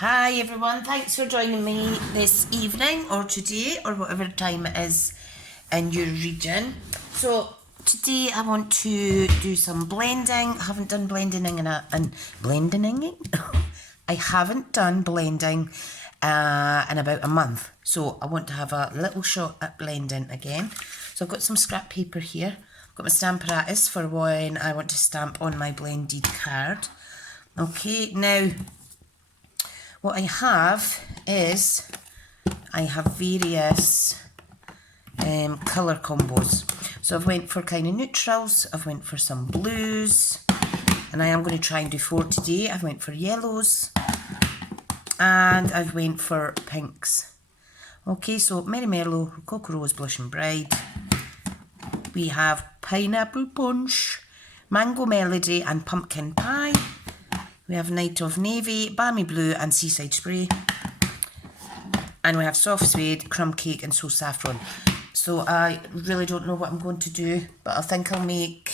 Hi everyone, thanks for joining me this evening or today or whatever time it is in your region. So today I want to do some blending. I haven't done blending I haven't done blending in about a month. So I want to have a little shot at blending again. So I've got some scrap paper here. I've got my stamp apparatus for when I want to stamp on my blended card. Okay, now what I have is, I have various colour combos. So I've went for kind of neutrals, I've went for some blues, and I am going to try and do 4 today. I've went for yellows, and I've went for pinks. Okay, so Merry Merlot, Cocoa Rose, Blush and Bride. We have Pineapple Punch, Mango Melody and Pumpkin Pie. We have Night of Navy, Balmy Blue and Seaside Spray. And we have Soft Suede, Crumb Cake and So Saffron. So I really don't know what I'm going to do, but I think I'll make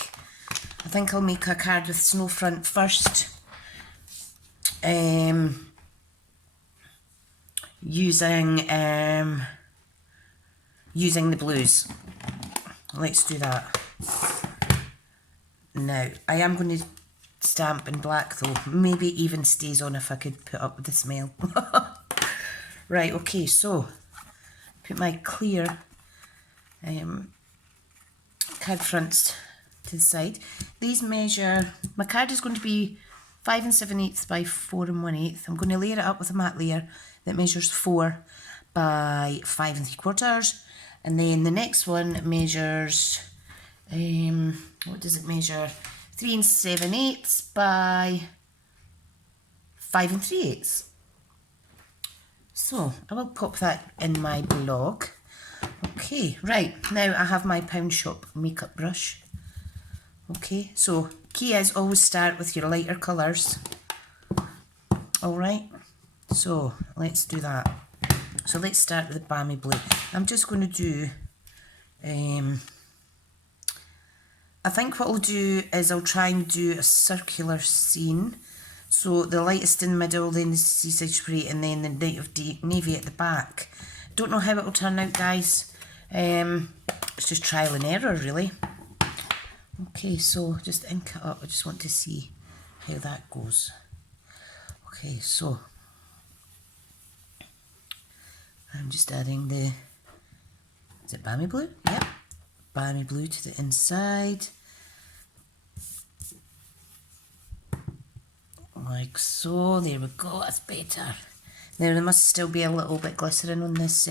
a card with Snowfront first. Using the blues. Let's do that. Now, I am going to stamp in black though. Maybe it even stays on if I could put up with the smell. Right, okay, so put my clear card fronts to the side. These measure, my card is going to be 5 7/8 by 4 1/8. I'm going to layer it up with a matte layer that measures 4 by 5 3/4. And then the next one measures, what does it measure? 3 7/8 by 5 3/8. So I will pop that in my blog. Okay, right, now I have my Pound Shop makeup brush. Okay, so key is always start with your lighter colours. Alright, so let's do that. So let's start with the Balmy Blue. I'm just going to do, I think what I'll do is I'll try and do a circular scene. So the lightest in the middle, then the Seaside Spray, and then the Night of Navy at the back. Don't know how it will turn out, guys. It's just trial and error, really. Okay, so just ink it up. I just want to see how that goes. Okay, so I'm just adding the, is it Balmy Blue? Yep, Balmy Blue to the inside. Like so, there we go, that's better. Now there must still be a little bit glycerin on this,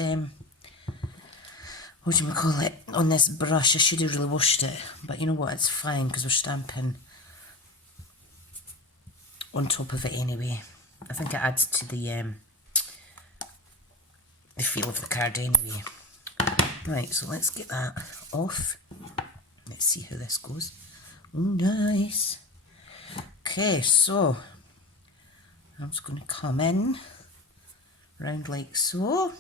what do you call it, on this brush. I should have really washed it, but you know what, it's fine because we're stamping on top of it anyway. I think it adds to the feel of the card anyway. Right, so let's get that off. Let's see how this goes. Oh, nice. Okay, so I'm just going to come in round like so,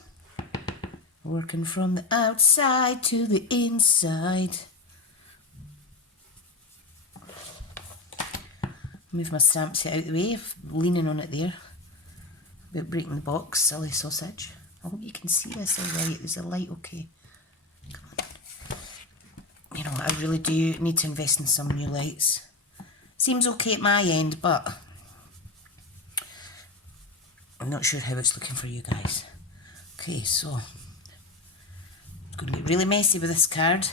working from the outside to the inside. Move my stamp set out of the way, leaning on it there, about breaking the box, silly sausage. I hope you can see this alright. Is the light okay? Come on. You know, I really do need to invest in some new lights. Seems okay at my end, but I'm not sure how it's looking for you guys. Okay, so I'm going to get really messy with this card.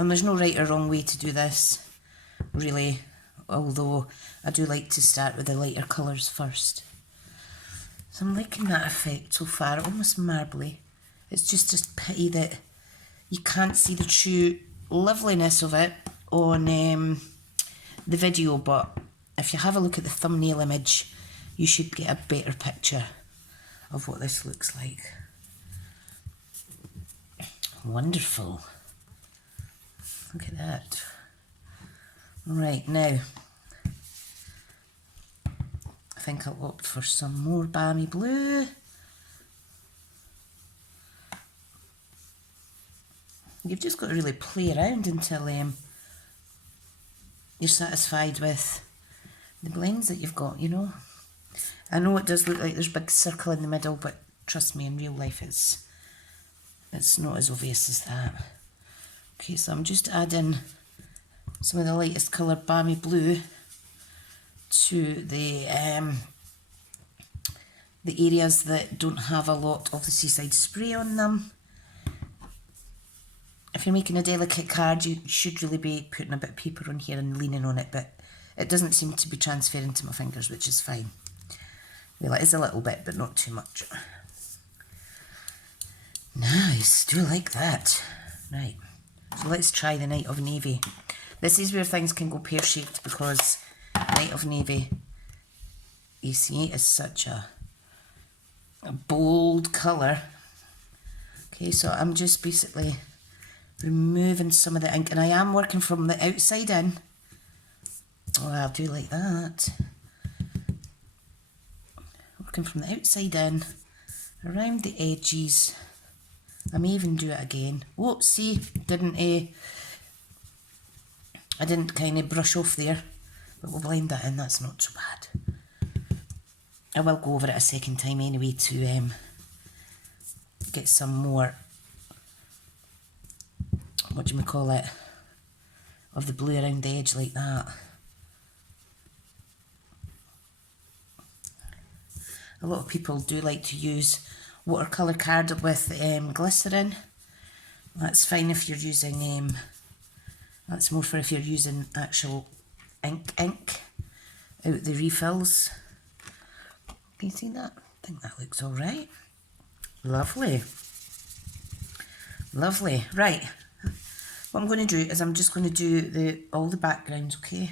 And there's no right or wrong way to do this, really, although I do like to start with the lighter colours first. So I'm liking that effect so far, almost marbly. It's just a pity that you can't see the true loveliness of it on the video, but if you have a look at the thumbnail image, you should get a better picture of what this looks like. Wonderful. Look at that. Right, now I think I'll opt for some more Balmy Blue. You've just got to really play around until you're satisfied with the blends that you've got, you know. I know it does look like there's a big circle in the middle, but trust me, in real life it's not as obvious as that. Okay, so I'm just adding some of the lightest colour balmy blue to the areas that don't have a lot of the seaside spray on them. If you're making a delicate card, you should really be putting a bit of paper on here and leaning on it, but it doesn't seem to be transferring to my fingers, which is fine. Well, it is a little bit, but not too much. Nice, do like that. Right, so let's try the Night of Navy. This is where things can go pear-shaped because Night of Navy, you see, is such a bold colour. Okay, so I'm just basically removing some of the ink, and I am working from the outside in. Oh, I'll do like that. Working from the outside in, around the edges. I may even do it again. Whoopsie, I didn't kind of brush off there, but we'll blend that in, that's not so bad. I will go over it a second time anyway to get some more, what do you call it, of the blue around the edge like that. A lot of people do like to use watercolour card with glycerin. That's fine if you're using, that's more for if you're using actual ink out the refills. Can you see that? I think that looks alright. Lovely. Lovely. Right. What I'm going to do is I'm just going to do all the backgrounds, okay?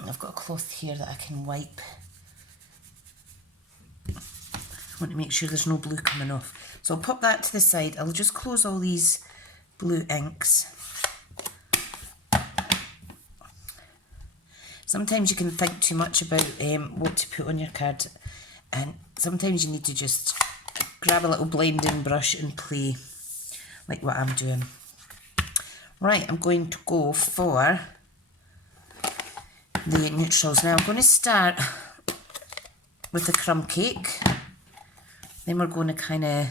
I've got a cloth here that I can wipe. I want to make sure there's no blue coming off. So I'll pop that to the side. I'll just close all these blue inks. Sometimes you can think too much about what to put on your card, and sometimes you need to just grab a little blending brush and play, like what I'm doing. Right, I'm going to go for the neutrals. Now I'm going to start with the crumb cake. Then we're going to kind of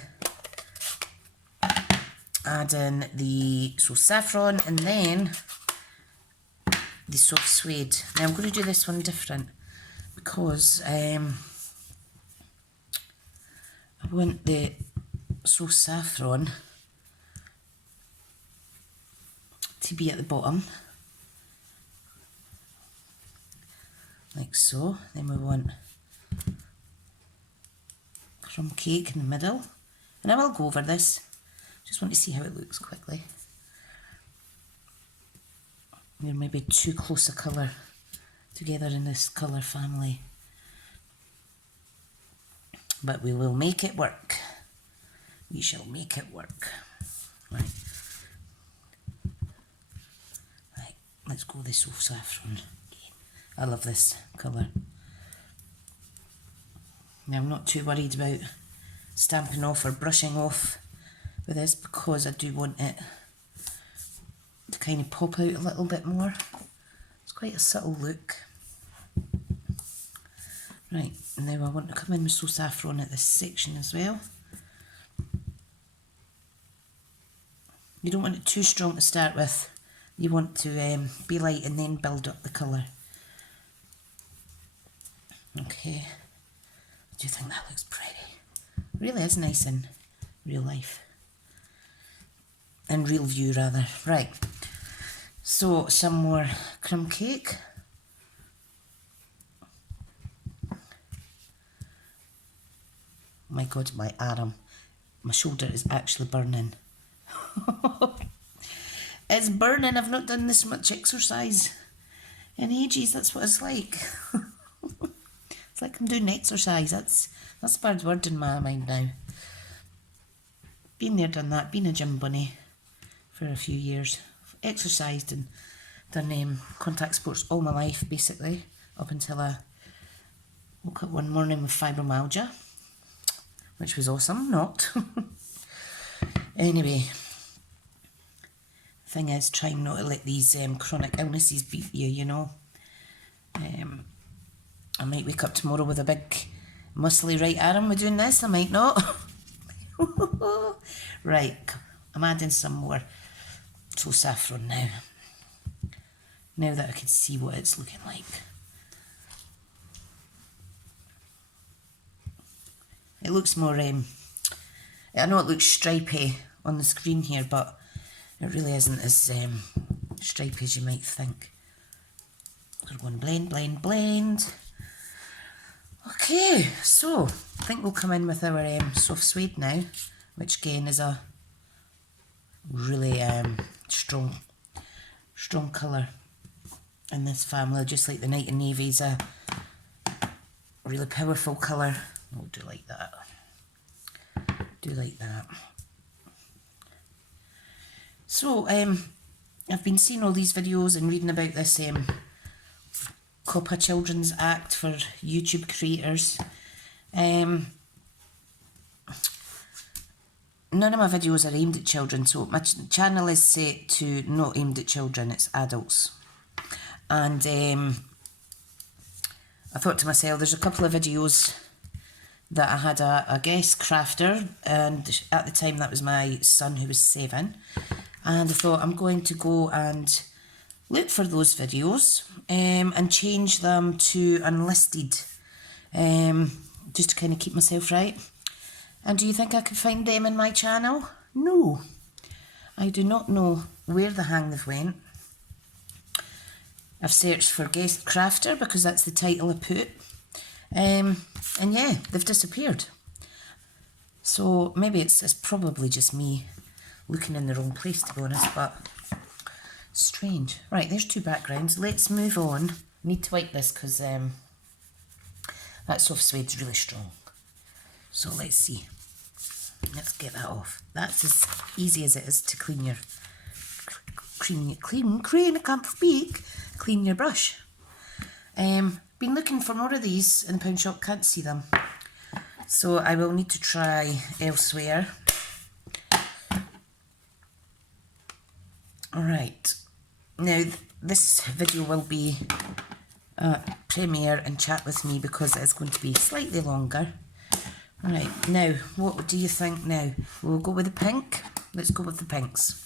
add in the saffron, and then the soft suede. Now I'm going to do this one different because I want the saffron to be at the bottom, like so. Then we want crumb cake in the middle, and I will go over this, just want to see how it looks quickly. We're maybe too close a colour together in this colour family, but we will make it work. We shall make it work. Right, let's go this saffron again. I love this colour. Now I'm not too worried about stamping off or brushing off with this because I do want it to kind of pop out a little bit more. It's quite a subtle look. Right, now I want to come in with saffron at this section as well. You don't want it too strong to start with. You want to be light and then build up the colour. Okay, I do think that looks pretty. Really is nice in real life. In real view rather. Right, so some more crumb cake. Oh my god, my arm, my shoulder is actually burning. It's burning. I've not done this much exercise in ages. That's what it's like. It's like I'm doing exercise. That's a bad word in my mind now. Been there, done that. Been a gym bunny for a few years. Exercised and done contact sports all my life, basically, up until I woke up one morning with fibromyalgia, which was awesome. Not. Anyway, thing is, trying not to let these chronic illnesses beat you, you know. I might wake up tomorrow with a big muscly right arm with doing this, I might not. Right, I'm adding some more toast saffron now. Now that I can see what it's looking like. It looks more, I know it looks stripy on the screen here, but it really isn't as stripy as you might think. We're going blend, blend, blend. Okay, so I think we'll come in with our soft suede now, which again is a really strong colour in this family, just like the Night and Navy's a really powerful colour. We'll do like that. Do like that. So I've been seeing all these videos and reading about this COPPA Children's Act for YouTube creators. None of my videos are aimed at children, so my channel is set to not aimed at children, it's adults. And I thought to myself, there's a couple of videos that I had a guest crafter, and at the time that was my son who was 7, and I thought I'm going to go and look for those videos and change them to unlisted, just to kind of keep myself right. And do you think I could find them in my channel? No, I do not know where the hang they've went. I've searched for guest crafter because that's the title I put, and yeah, they've disappeared. So maybe it's probably just me looking in the wrong place, to be honest, but strange. Right, there's 2 backgrounds. Let's move on. I need to wipe this because that soft suede's really strong. So let's see. Let's get that off. That's as easy as it is to clean your I can't speak. Clean your brush. Been looking for more of these in the pound shop, can't see them. So I will need to try elsewhere. Alright, now this video will be premiere and chat with me because it's going to be slightly longer. Alright, now what do you think now? We'll go with the pink. Let's go with the pinks.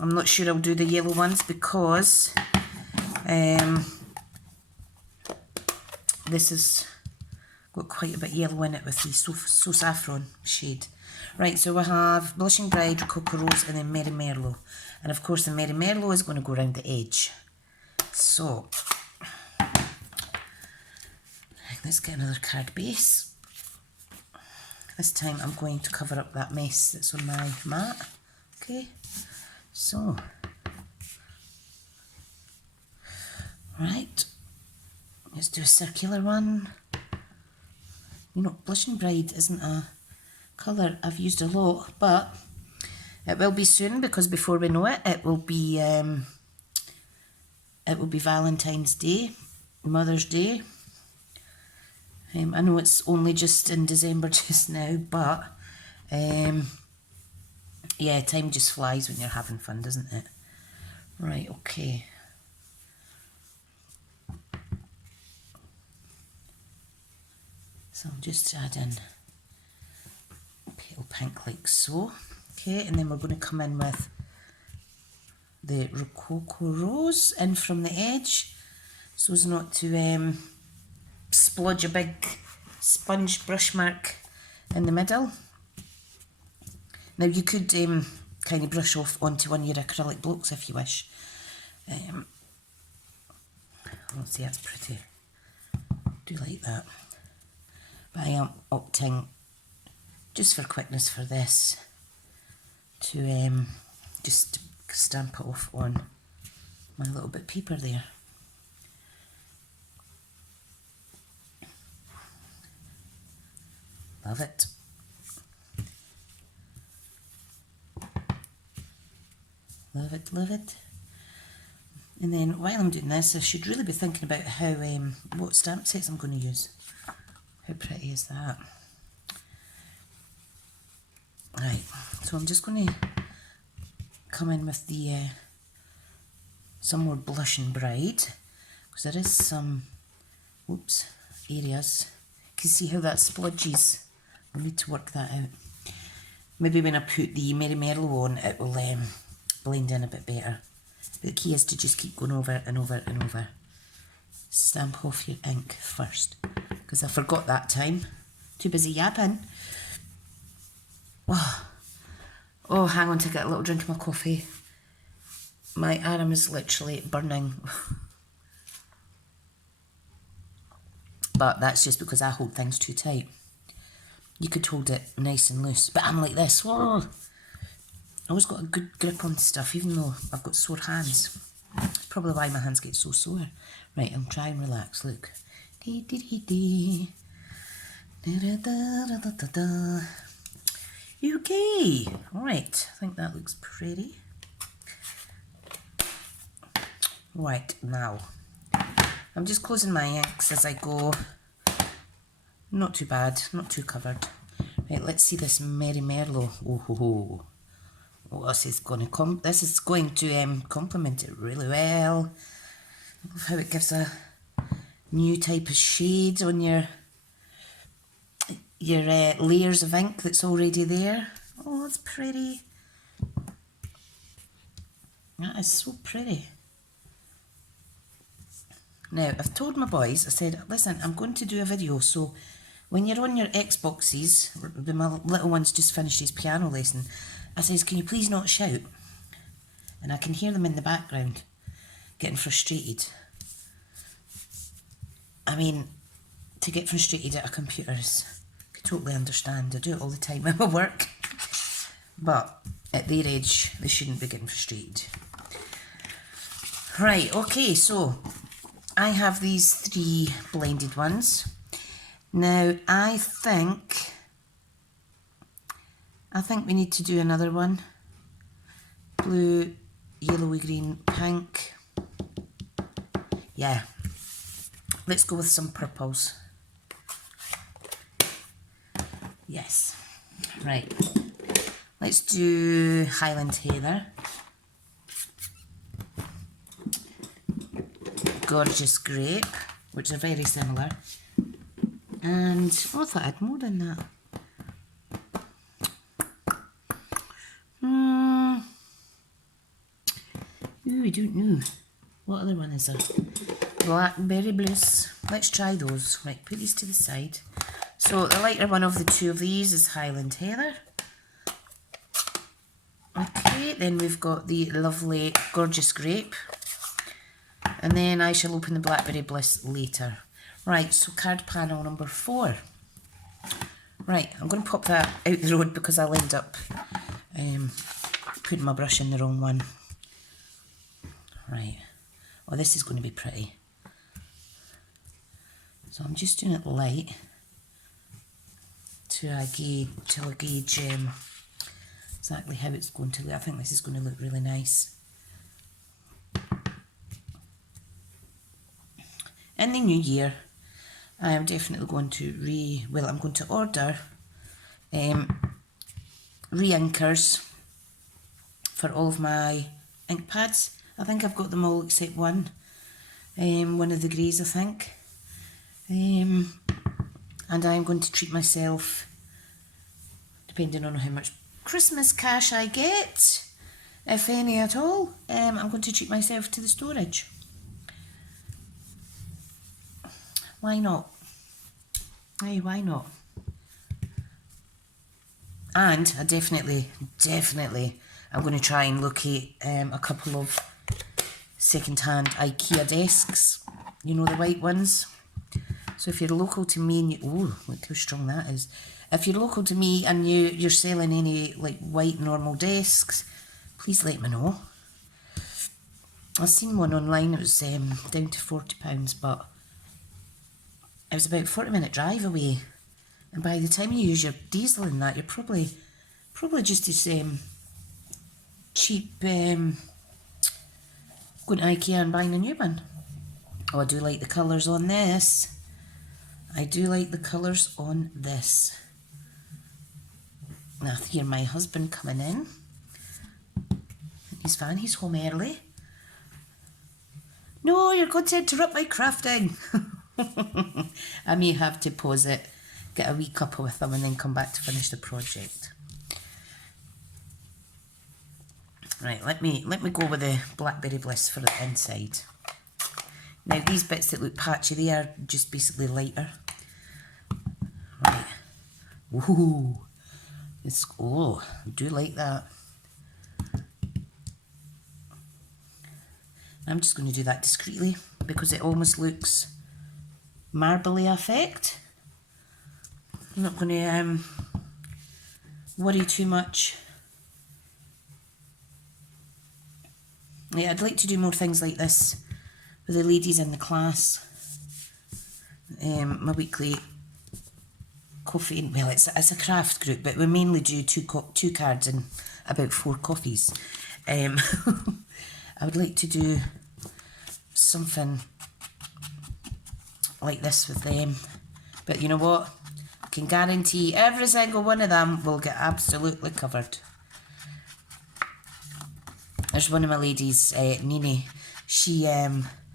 I'm not sure I'll do the yellow ones because this has got quite a bit yellow in it with the so saffron shade. Right, so we have Blushing Bride, Rococo Rose, and then Merry Merlot. And of course the Merry Merlot is going to go around the edge. So, let's get another card base. This time I'm going to cover up that mess that's on my mat. Okay, so, right, let's do a circular one. You know, Blushing Bride isn't a colour I've used a lot, but it will be soon because before we know it, it will be Valentine's Day, Mother's Day. I know it's only just in December just now, but yeah, time just flies when you're having fun, doesn't it? Right, okay. So I'll just add in pale pink like so. Okay, and then we're going to come in with the Rococo Rose in from the edge so as not to splodge a big sponge brush mark in the middle. Now you could kind of brush off onto one of your acrylic blocks if you wish. Let's see, that's pretty. Do like that. But I am opting, just for quickness for this, to just stamp it off on my little bit of paper there. Love it. Love it, love it. And then while I'm doing this, I should really be thinking about how what stamp sets I'm going to use. How pretty is that? Right, so I'm just going to come in with the some more Blushing Bride, because there is some, whoops, areas. You can see how that splodges. I'll need to work that out. Maybe when I put the Merry Merlot on, it will blend in a bit better. But the key is to just keep going over and over and over. Stamp off your ink first, because I forgot that time. Too busy yapping. Oh, hang on to get a little drink of my coffee. My arm is literally burning. But that's just because I hold things too tight. You could hold it nice and loose, but I'm like this. Whoa. I always got a good grip on stuff, even though I've got sore hands. That's probably why my hands get so sore. Right, I'll try and relax. Look. Dee, dee, dee, dee. Da, da, da, da, da, da. Okay. Alright, I think that looks pretty. Right, now. I'm just closing my inks as I go. Not too bad, not too covered. Right, let's see this Merry Merlot. Oh ho ho. Oh, this is going to complement it really well. I love how it gives a new type of shade on your layers of ink that's already there. Oh, it's pretty. That is so pretty. Now, I've told my boys, I said, listen, I'm going to do a video, so when you're on your Xboxes, my little one's just finished his piano lesson, I says, can you please not shout? And I can hear them in the background, getting frustrated. I mean, to get frustrated at a computer is, I can totally understand. I do it all the time at my work. But at their age, they shouldn't be getting frustrated. Right, okay, so I have these 3 blended ones. Now, I think we need to do another one. Blue, yellowy, green, pink. Yeah. Let's go with some purples. Yes. Right. Let's do Highland Heather. Gorgeous Grape, which are very similar. And, oh, I thought I had more than that. Ooh, I don't know. What other one is there? Blackberry Bliss. Let's try those. Right, put these to the side. So the lighter one of the 2 of these is Highland Heather. Okay, then we've got the lovely Gorgeous Grape. And then I shall open the Blackberry Bliss later. Right, so card panel number 4. Right, I'm going to pop that out the road because I'll end up putting my brush in the wrong one. Right, oh, this is going to be pretty. So I'm just doing it light till I gauge exactly how it's going to look. I think this is going to look really nice. In the new year, I am definitely going to I'm going to order re-inkers for all of my ink pads. I think I've got them all except one. One of the greys, I think. And I'm going to treat myself, depending on how much Christmas cash I get, if any at all, I'm going to treat myself to the storage. Why not? Hey, why not? And I definitely, I'm going to try and locate a couple of second-hand IKEA desks. You know, the white ones. So if you're local to me and oh, look how strong that is. If you're local to me and you're selling any like white normal desks, please let me know. I've seen one online, it was down to £40, but it was about a 40-minute drive away. And by the time you use your diesel in that, you're probably just as cheap going to IKEA and buying a new one. Oh, I do like the colours on this. I do like the colours on this. Now, I hear my husband coming in. He's fine, he's home early. No, you're going to interrupt my crafting. I may have to pause it, get a wee cuppa with them and then come back to finish the project. Right, let me go with the Blackberry Bliss for the inside. Now these bits that look patchy, they are just basically lighter. Right. Woohoo! Oh, I do like that. I'm just going to do that discreetly because it almost looks marbly effect. I'm not going to worry too much. Yeah, I'd like to do more things like this with the ladies in the class. My weekly coffee, well, it's a craft group, but we mainly do two cards and about 4 coffees. I would like to do something like this with them, but you know what? I can guarantee every single one of them will get absolutely covered. There's one of my ladies, Nini. She,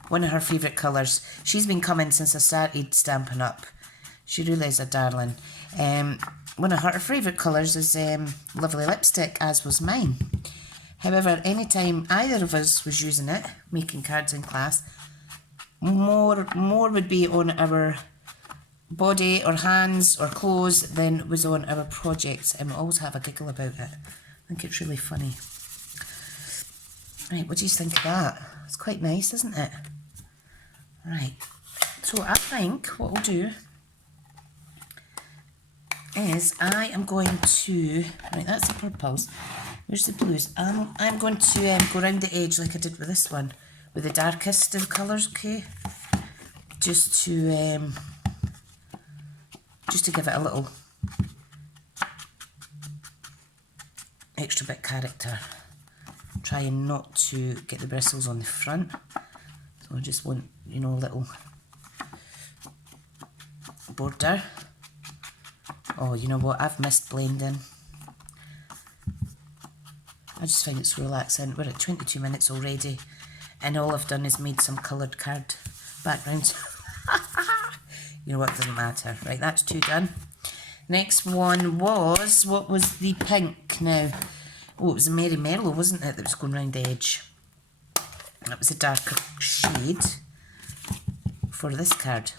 one of her favourite colours. She's been coming since I started Stampin' Up. She really is a darling. One of her favourite colours is lovely lipstick, as was mine. However, anytime either of us was using it, making cards in class, more would be on our body or hands or clothes than was on our projects, and we always have a giggle about it. I think it's really funny. Right, what do you think of that? It's quite nice, isn't it? Right, so I think what we'll do is I am going to, right, that's the purples. Where's the blues? I'm going to go around the edge like I did with this one, with the darkest of colours, okay? Just to give it a little extra bit character. Trying not to get the bristles on the front. So I just want, you know, a little border. Oh, you know what? I've missed blending. I just find it so relaxing. We're at 22 minutes already, and all I've done is made some coloured card backgrounds. You know what? Doesn't matter. Right, that's 2 done. Next one was, what was the pink now? Oh, it was a Mary Mellow, wasn't it, that was going round the edge? That was a darker shade for this card.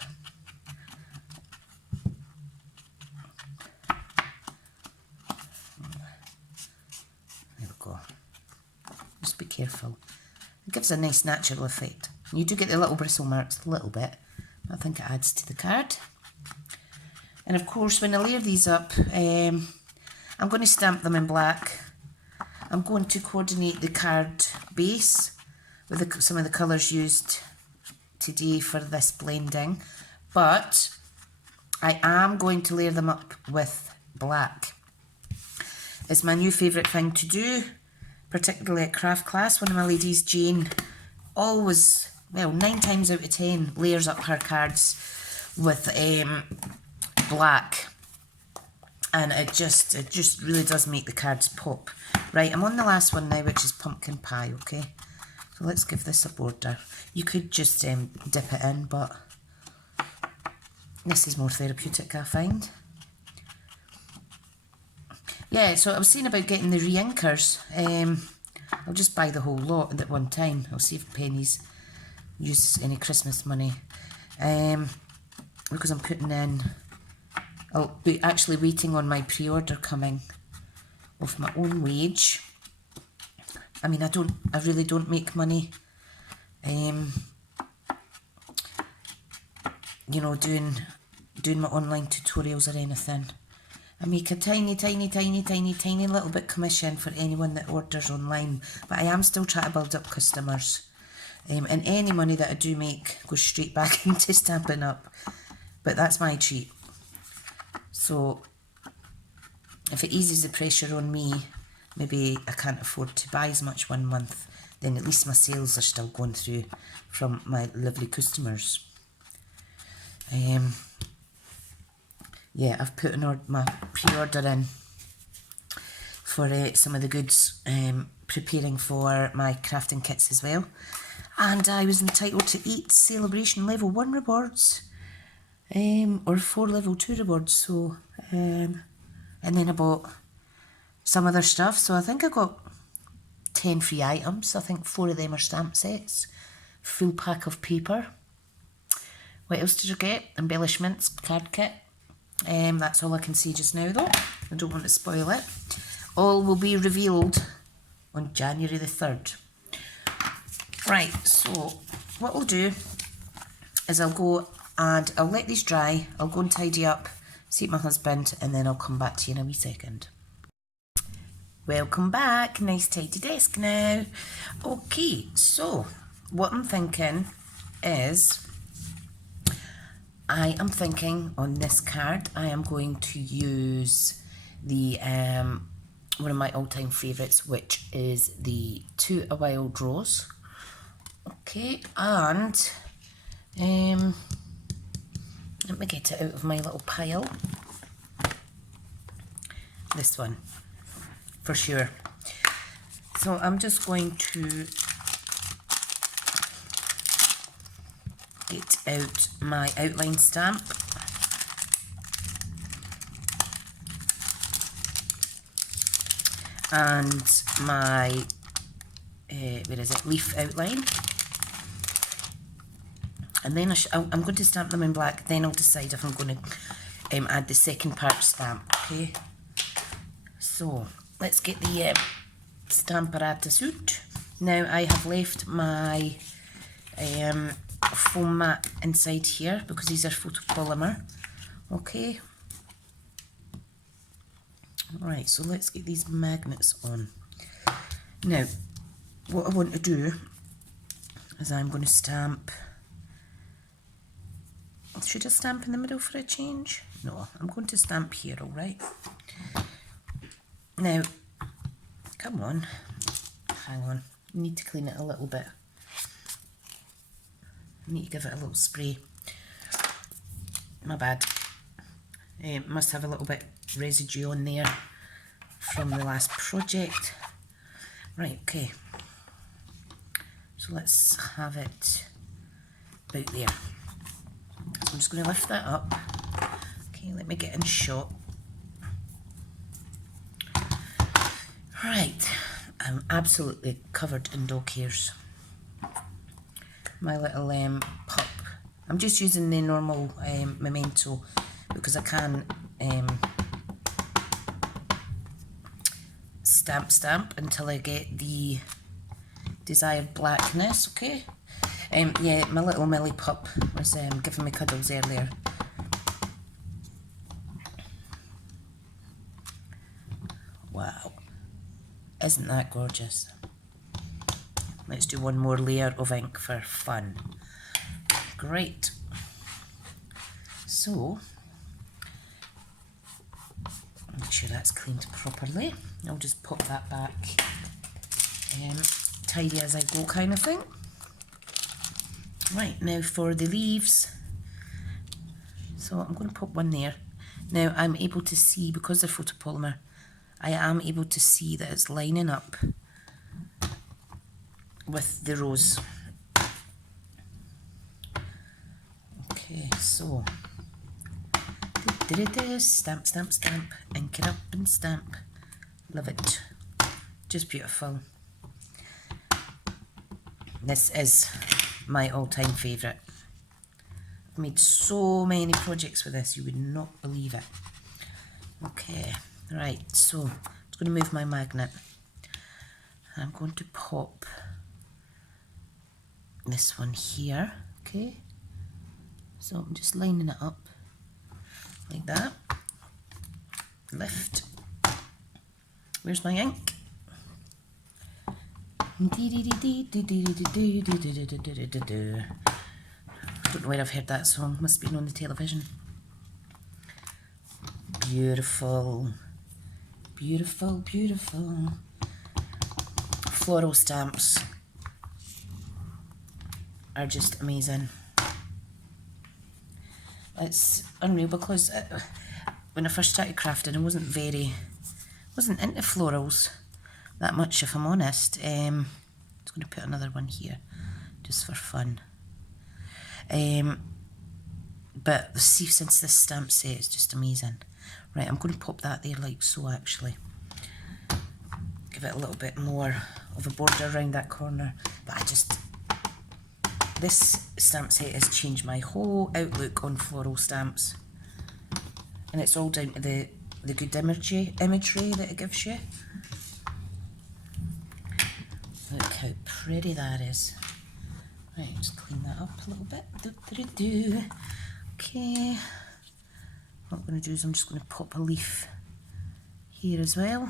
There we go. Just be careful. It gives a nice natural effect. You do get the little bristle marks a little bit. I think it adds to the card. And of course, when I layer these up, I'm going to stamp them in black. I'm going to coordinate the card base with some of the colours used today for this blending, but I am going to layer them up with black. It's my new favourite thing to do, particularly at craft class. One of my ladies, Jane, always, well, 9 times out of 10, layers up her cards with black. And it just really does make the cards pop. Right, I'm on the last one now, which is pumpkin pie, okay? So let's give this a border. You could just dip it in, but this is more therapeutic, I find. Yeah, so I was saying about getting the re-inkers. I'll just buy the whole lot at one time. I'll save pennies, use any Christmas money. Because I'm putting in... I'll be actually waiting on my pre-order coming off my own wage. I mean, I really don't make money, you know, doing my online tutorials or anything. I make a tiny little bit commission for anyone that orders online, but I am still trying to build up customers. And any money that I do make goes straight back into Stampin' Up. But that's my treat. So, if it eases the pressure on me, maybe I can't afford to buy as much one month, then at least my sales are still going through from my lovely customers. Yeah, I've put my pre-order in for some of the goods, preparing for my crafting kits as well. and I was entitled to 8 celebration level 1 rewards, or 4 level 2 rewards. So, and then I bought some other stuff. So I think I got 10 free items. I think 4 of them are stamp sets, full pack of paper. What else did I get? Embellishments, card kit. That's all I can see just now though. I don't want to spoil it. All will be revealed on January the 3rd. Right, so what I'll do is I'll go and I'll let these dry. I'll go and tidy up, see my husband, and then I'll come back to you in a wee second. Welcome back. Nice tidy desk now. Okay, so what I'm thinking is I am thinking on this card I am going to use the one of my all-time favourites, which is the To a Wild Rose. Okay, and let me get it out of my little pile. This one, for sure. So I'm just going to get out my outline stamp. And my, where is it, leaf outline. And then I'm going to stamp them in black, then I'll decide if I'm going to add the second part stamp, okay? So, let's get the stamp apparatus out. Now I have left my foam mat inside here because these are photopolymer, okay? Right, so let's get these magnets on. Now, what I want to do is I'm going to stamp. Should I stamp in the middle for a change? No, I'm going to stamp here, alright? Now, come on, hang on, I need to clean it a little bit. I need to give it a little spray. My bad. Must have a little bit residue on there from the last project. Right, okay. So let's have it about there. So I'm just going to lift that up. Okay, let me get in shot. Right, I'm absolutely covered in dog hairs. My little pup. I'm just using the normal Memento because I can stamp until I get the desired blackness, okay? Yeah, my little Millie pup was giving me cuddles earlier. Wow, isn't that gorgeous? Let's do one more layer of ink for fun. Great. So, make sure that's cleaned properly. I'll just pop that back, tidy as I go kind of thing. Right, now for the leaves. So I'm going to pop one there. Now I'm able to see, because they're photopolymer, I am able to see that it's lining up with the rose. Okay, so stamp, stamp, stamp, ink it up and stamp. Love it. Just beautiful. This is my all-time favourite. I've made so many projects with this, you would not believe it. Okay, right, so I'm just going to move my magnet. I'm going to pop this one here, okay? So I'm just lining it up like that. Lift. Where's my ink? I don't know where I've heard that song, must have been on the television. Beautiful, beautiful, beautiful. Floral stamps are just amazing. It's unreal because when I first started crafting I wasn't into florals that much, if I'm honest. I'm just going to put another one here just for fun. But see, since this stamp set is just amazing. Right, I'm going to pop that there like so actually. Give it a little bit more of a border around that corner. But this stamp set has changed my whole outlook on floral stamps. And it's all down to the good imagery that it gives you. Look how pretty that is. Right, just clean that up a little bit. Okay. What I'm going to do is I'm just going to pop a leaf here as well.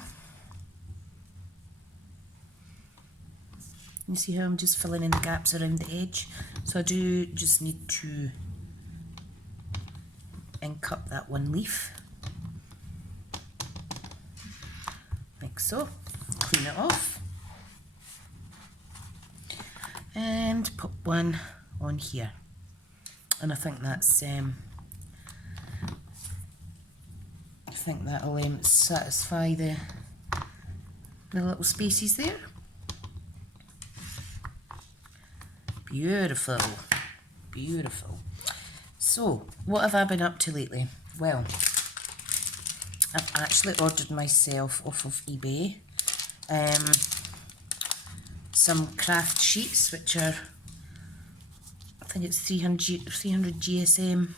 You see how I'm just filling in the gaps around the edge? So I do just need to ink up that one leaf. Like so. Clean it off. And put one on here. And I think that's I think that'll satisfy the little spaces there. Beautiful, beautiful. So, what have I been up to lately? Well, I've actually ordered myself off of eBay some craft sheets, which are, I think it's 300 GSM.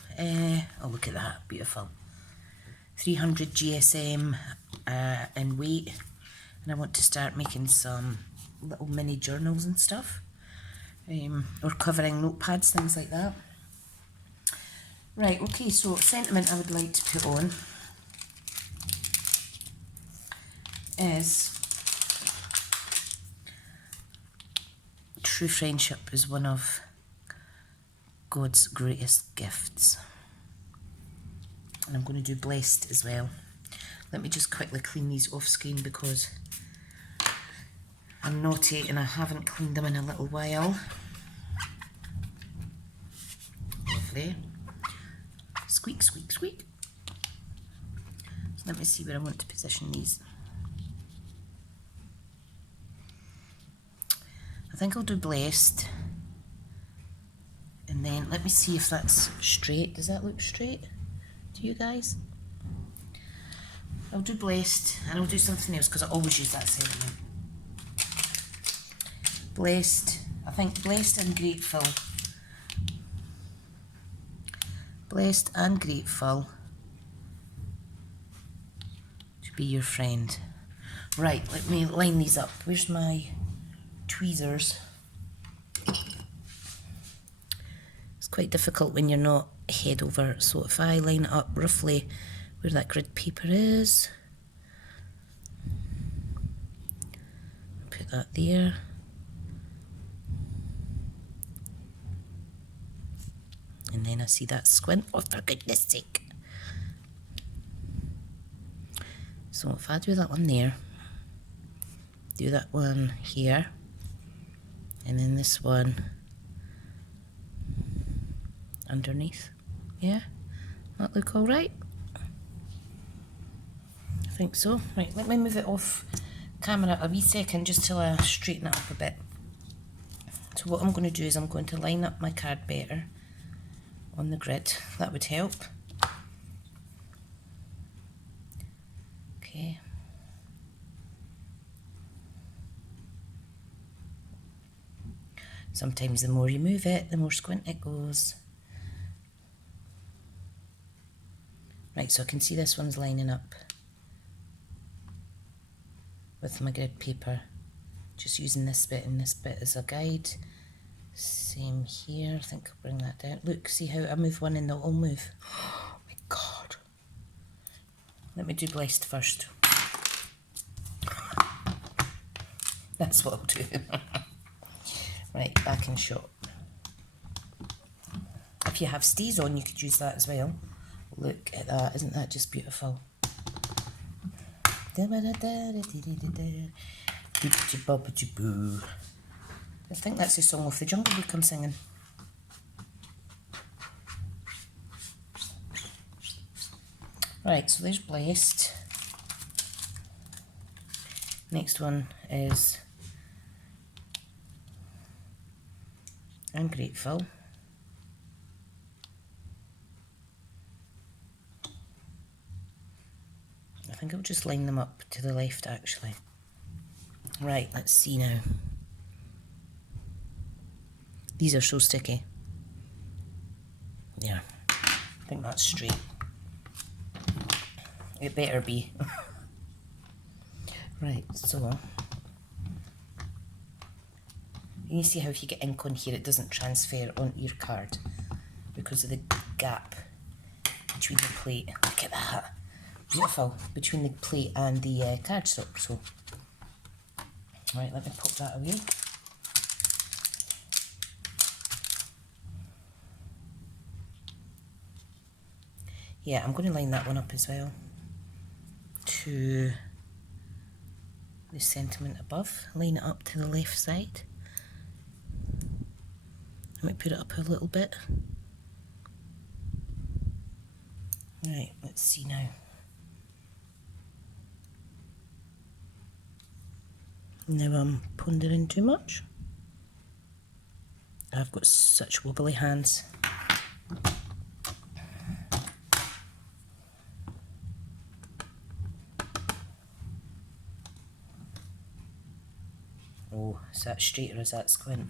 Oh, look at that, beautiful. 300 GSM in weight, and I want to start making some little mini journals and stuff, or covering notepads, things like that. Right, okay, so sentiment I would like to put on is true friendship is one of God's greatest gifts. And I'm going to do blessed as well. Let me just quickly clean these off screen because I'm naughty and I haven't cleaned them in a little while. Lovely. Squeak, squeak, squeak. So let me see where I want to position these. I think I'll do blessed. And then let me see if that's straight. Does that look straight to you guys? I'll do blessed and I'll do something else because I always use that sentiment. Blessed. I think blessed and grateful. Blessed and grateful to be your friend. Right, let me line these up. Where's my tweezers? It's quite difficult when you're not head over, so if I line it up roughly where that grid paper is, put that there. And then I see that squint. Oh, for goodness sake. So if I do that one there, do that one here, and then this one underneath. Yeah? That look alright? I think so. Right, let me move it off camera a wee second just till I straighten it up a bit. So what I'm going to do is I'm going to line up my card better on the grid. That would help. Okay. Sometimes the more you move it, the more squint it goes. Right, so I can see this one's lining up with my grid paper. Just using this bit and this bit as a guide. Same here. I think I'll bring that down. Look, see how I move one and they'll all move. Oh my God. Let me do blessed first. That's what I'll do. Right, back in shot. If you have stays on, you could use that as well. Look at that, isn't that just beautiful? I think that's the song of the Jungle Book I'm singing. Right, so there's blessed. Next one is I'm grateful. I think I'll just line them up to the left actually. Right, let's see now. These are so sticky. Yeah, I think that's straight. It better be. Right, so you see how if you get ink on here it doesn't transfer onto your card because of the gap between the plate. Look at that. Beautiful. Between the plate and the cardstock. So, right, let me pop that away. Yeah, I'm going to line that one up as well to the sentiment above. Line it up to the left side. I might put it up a little bit. Right, let's see now. Now I'm pondering too much. I've got such wobbly hands. Oh, is that straight or is that squint?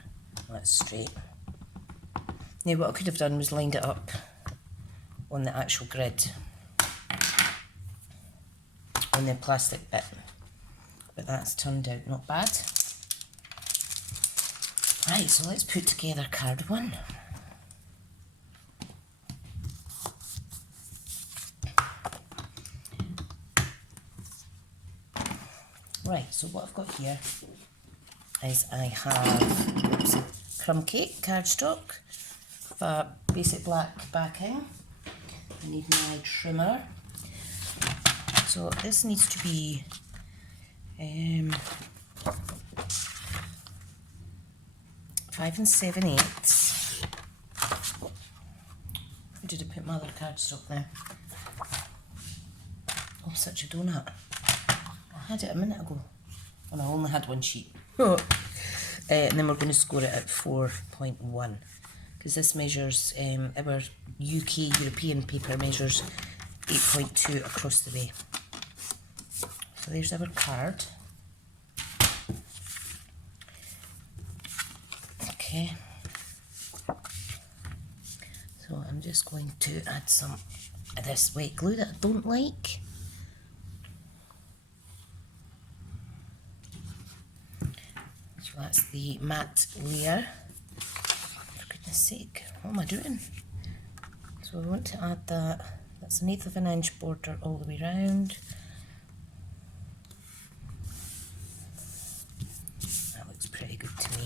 That's straight. Now what I could have done was lined it up on the actual grid, on the plastic bit, but that's turned out not bad. Right, so let's put together card one. Right, so what I've got here is I have crumb cake cardstock, a basic black backing. I need my trimmer. So this needs to be 5 7/8. Where did I put my other cardstock there? Oh, such a donut. I had it a minute ago. And I only had one sheet. And then we're going to score it at 4.1 because this measures, our UK European paper measures 8.2 across the way. So there's our card. Okay. So I'm just going to add some of this wet glue that I don't like. So that's the matte layer. For goodness sake, what am I doing? So we want to add that. That's 1/8 of an inch border all the way round. That looks pretty good to me.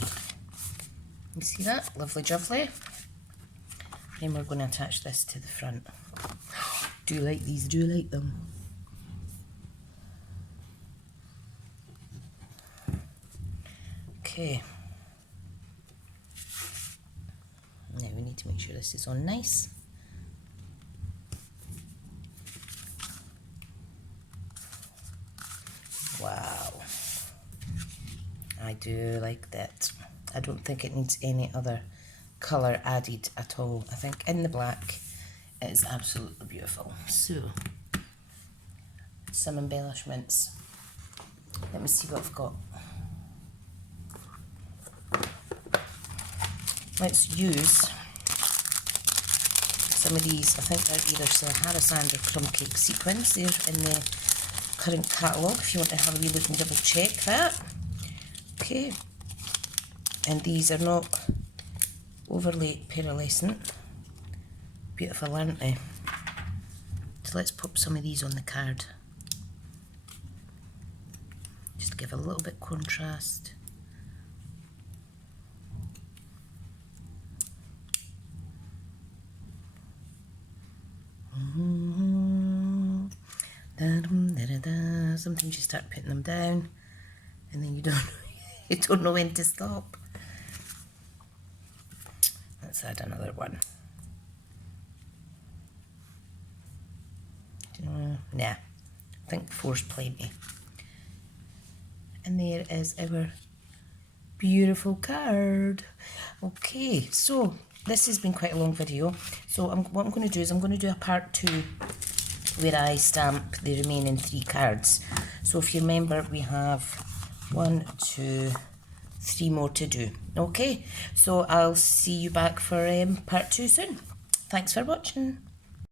You see that? Lovely jubbly. Then we're going to attach this to the front. Do you like these? Do you like them? Okay. Now we need to make sure this is on nice. Wow. I do like that. I don't think it needs any other colour added at all. I think in the black it is absolutely beautiful. So, some embellishments. Let me see what I've got. Let's use some of these. I think they're either Sahara Sand or Crumb Cake sequins. They're in the current catalogue if you want to have a wee look and double check that. Okay. And these are not overly pearlescent. Beautiful, aren't they? So let's pop some of these on the card. Just to give a little bit contrast. Sometimes you start putting them down and then you don't know when to stop. Let's add another one. Nah, I think 4's plenty. And there is our beautiful card. Okay, so this has been quite a long video. So what I'm going to do is I'm going to do a part 2 where I stamp the remaining 3 cards. So if you remember, we have 1, 2, 3 more to do. Okay, so I'll see you back for part 2 soon. Thanks for watching.